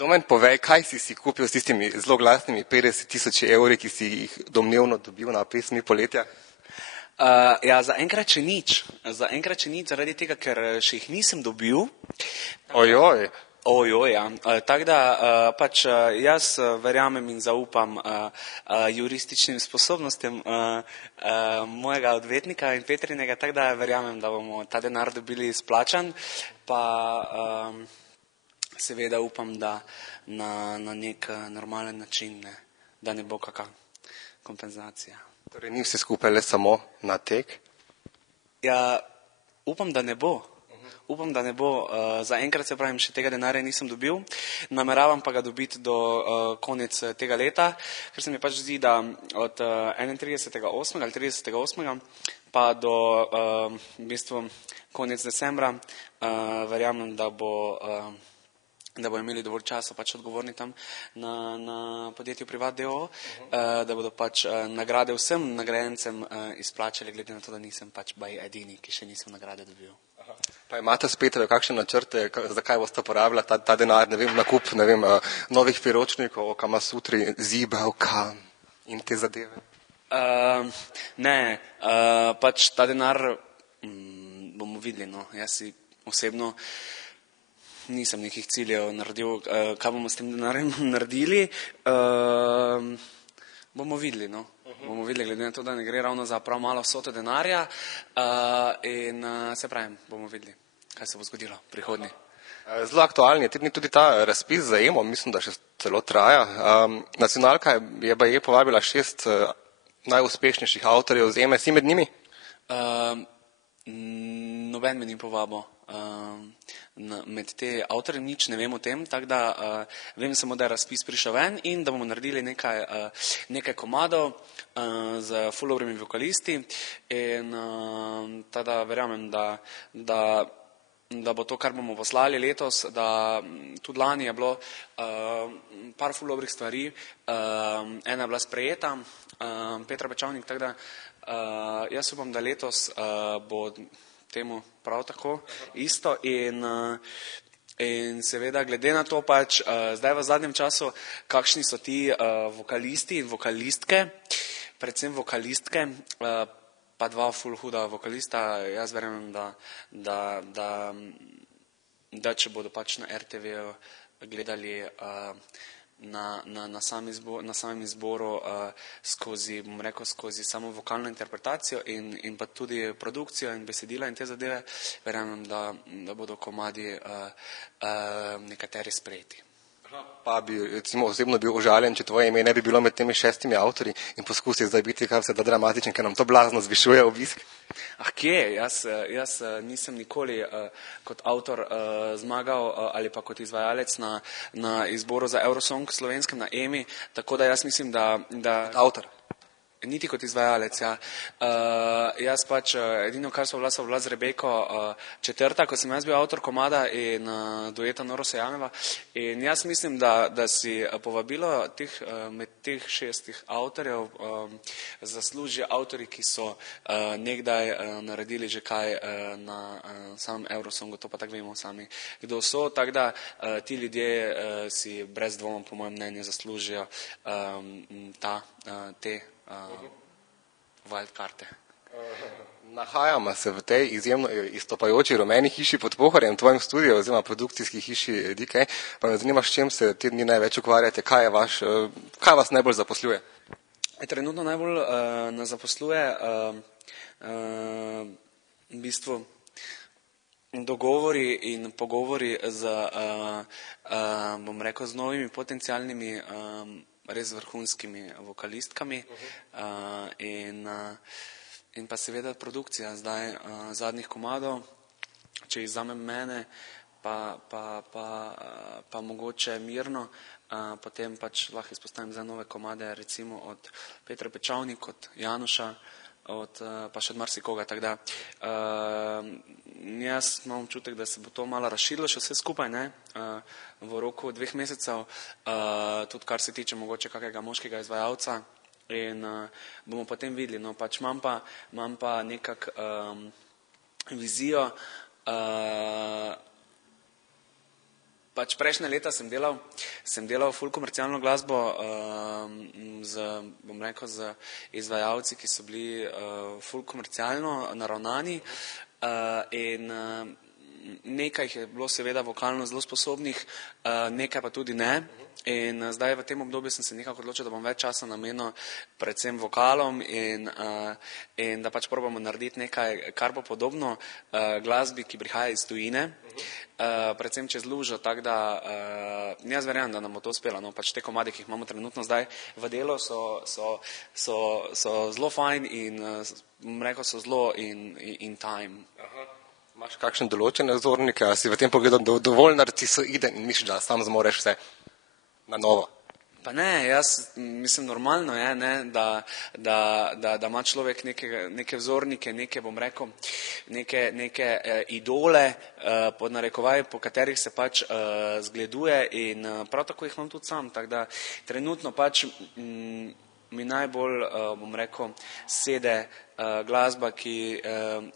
Domen, povej, kaj si kupil s tistimi zelo glasnimi 50 000 evri, ki si jih domnevno dobil na pesmi Poletja? Ja, zaenkrat še nič. Zaenkrat še nič, zaradi tega, ker še jih nisem dobil. Ojoj. Ojoj, ja. Tako da pač jaz verjamem in zaupam jurističnim sposobnostim mojega odvetnika in Petrinega, tako da verjamem, da bomo ta denar dobili izplačan, pa seveda upam, da na nek normalen način, ne, da ne bo kakšna kompenzacija. Torej ni vse skupaj le samo na tek? Ja, upam, da ne bo. Upam, da ne bo. Zaenkrat, se pravim, še tega denarja nisem dobil. Nameravam pa ga dobiti do konec tega leta, ker se mi pač zdi, da od 31.8. ali 30.8. pa do v bistvu konec decembra verjamem, da bodo imeli dovolj časa pač odgovorni tam na podjetju Privat d.o.o., da bodo pač nagrade vsem nagrajencem izplačali, glede na to, da nisem pač edini, ki še nisem nagrade dobil. Pa imate spet kakšne načrte, zakaj boste porabila ta denar, ne vem, nakup, ne vem, novih priročnikov, Kamasutri, zibelka in te zadeve? Ne, pač ta denar bomo videli, no. Jaz si osebno nisem nekih ciljev naredil, kaj bomo s tem denarjem naredili, bomo videli, no. Bomo videli, glede na to, da ne gre ravno za prav malo vsoto denarja in se pravim, bomo videli, kaj se bo zgodilo v prihodnje. Zelo aktualni je tudi ta razpis za EMO, mislim, da še celo traja. Nacionalka je baje povabila 6 najuspešnejših avtorjev z EME, si med njimi? Noben me ni povabil med te avtorje, nič ne vem o tem, tako da vem samo, da je razpis prišel ven in da bomo naredili nekaj komadov z ful dobrimi vokalisti in tada verjamem, da bo to, kar bomo poslali letos, da tudi lani je bilo par ful dobrih stvari, ena je bila sprejeta, Petra Pečavnik, tako da jaz upam, da letos bo temu prav tako isto in seveda glede na to pač zdaj v zadnjem času, kakšni so ti vokalisti in vokalistke, predvsem vokalistke, pa 2 ful huda vokalista, jaz verjamem, da če bodo pač na RTV gledali na samem izboru skozi, bom rekel, skozi samo vokalno interpretacijo in pa tudi produkcijo in besedila in te zadeve, verjamem, da bodo komadi nekateri sprejeti. Pa bi recimo osebno bil užaljen, če tvoje ime ne bi bilo med temi 6 avtorji in poskusi zdaj biti kar se da dramatičen, ker nam to blazno zvišuje obisk. Kje? Jaz nisem nikoli kot avtor zmagal ali pa kot izvajalec na izboru za Eurosong slovenskem na EMI, tako da jaz mislim, da Avtor. Niti kot izvajalec, ja. Jaz pač edino, kar so bila z Rebeko 4., ko sem jaz bil avtor komada in dueta Noro Sejanova in jaz mislim, da si povabilo med teh 6 avtorjev zaslužijo avtorji, ki so nekdaj naredili že kaj na samem Eurosongu, to pa tako vemo sami, kdo so, tako da ti ljudje si brez dvoma, po mojem mnenju, zaslužijo te wildkarte. Nahajamo se v tej izjemno izstopajoči rumeni hiši pod Pohorjem, tvojem studiu oziroma produkcijski hiši DK, pa me zanima, s čem se te dni največ ukvarjate, kaj vas najbolj zaposluje? Trenutno najbolj nas zaposluje v bistvu dogovori in pogovori bom rekel, z novimi potencialnimi res vrhunskimi vokalistkami in pa seveda produkcija zdaj zadnjih komadov, če jih vzamem mene, pa mogoče Mirno, potem pač lahko izpostavim za nove komade, recimo od Petra Pečavnik, od Januša, pa še od marsikoga, tako da jaz imam občutek, da se bo to malo razširilo še vse skupaj, ne, v roku 2 mesecev, tudi kar se tiče mogoče kakega moškega izvajalca in bomo potem videli, no, pač imam pa nekak vizijo, Pač prejšnje leta sem delal ful komercialno glasbo bom rekel, z izvajalci, ki so bili ful komercialno naravnani in nekaj jih je bilo seveda vokalno zelo sposobnih, nekaj pa tudi ne. In zdaj v tem obdobju sem se nekako odločil, da bom več časa namenil predvsem vokalom in da pač probamo narediti nekaj, kar bo podobno glasbi, ki prihaja iz tujine, predvsem čez lužo, tako da jaz verjamem, da nam bo to uspelo. No, pač te komadi, ki jih imamo trenutno zdaj v delu, so zelo fajn in bom rekel, so zelo in time. Imaš kakšne določene vzornike, a si v tem pogledu dovolj narcisoiden in misliš, da sam zmoreš vse na novo? Pa ne, jaz mislim, normalno je, ne, da ima človek neke vzornike, neke, bom rekel, neke idole, pod narekovaj, po katerih se pač zgleduje in prav tako jih imam tudi sam, tako da trenutno pač mi najbolj, bom rekel, sede glasba, ki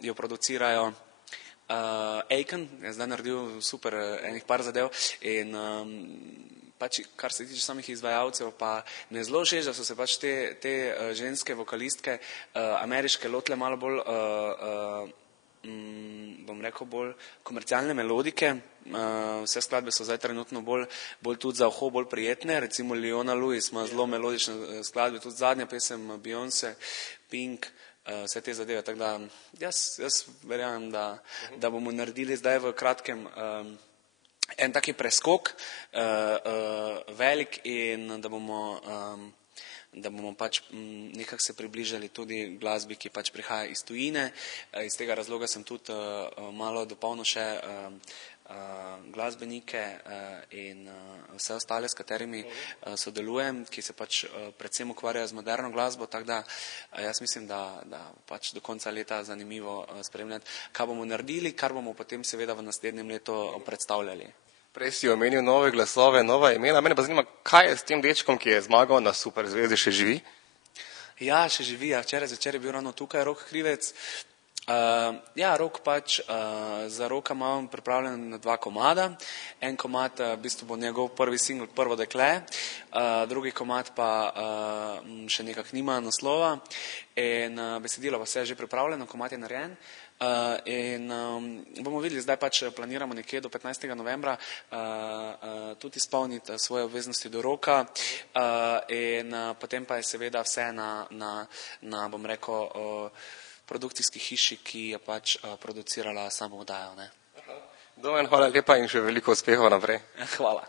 jo producirajo Aiken, je zdaj naredil super enih par zadev in pač, kar se tiče samih izvajalcev, pa mi je zelo všeč, da so se pač te ženske vokalistke ameriške lotile malo bolj, bom rekel, bolj komercialne melodike. Vse skladbe so zdaj trenutno bolj tudi za uho, bolj prijetne, recimo Leona Lewis ima zelo melodične skladbe, tudi zadnja pesem Beyoncé, Pink, vse te zadeve, tako da jaz verjamem, da bomo naredili zdaj v kratkem en taki preskok velik in da bomo pač nekako se približali tudi glasbi, ki pač prihaja iz tujine. Iz tega razloga sem tudi malo dopolnil še glasbenike in vse ostale, s katerimi sodelujem, ki se pač predvsem ukvarjajo z moderno glasbo, tako da jaz mislim, da pač do konca leta zanimivo spremljati, kaj bomo naredili, kar bomo potem seveda v naslednjem letu predstavljali. Prej si omenil nove glasove, nova imena. Mene pa zanima, kaj je s tem dečkom, ki je zmagal na Superzvezdi, še živi? Ja, še živi. Včeraj zvečer je bil ravno tukaj Rok Krivec. Rok pač, za Roka imam pripravljen 2 komada. En komad v bistvu bo njegov prvi singl Prvo dekle, drugi komad pa še nekako nima naslova in besedilo pa vse je že pripravljeno, komad je narejen. In bomo videli, zdaj pač planiramo nekje do 15. novembra tudi izpolniti svoje obveznosti do Roka in potem pa je seveda vse na bom rekel, produkcijski hiši, ki je pač producirala samo oddajo. Domen, hvala lepa in še veliko uspehov naprej. Hvala.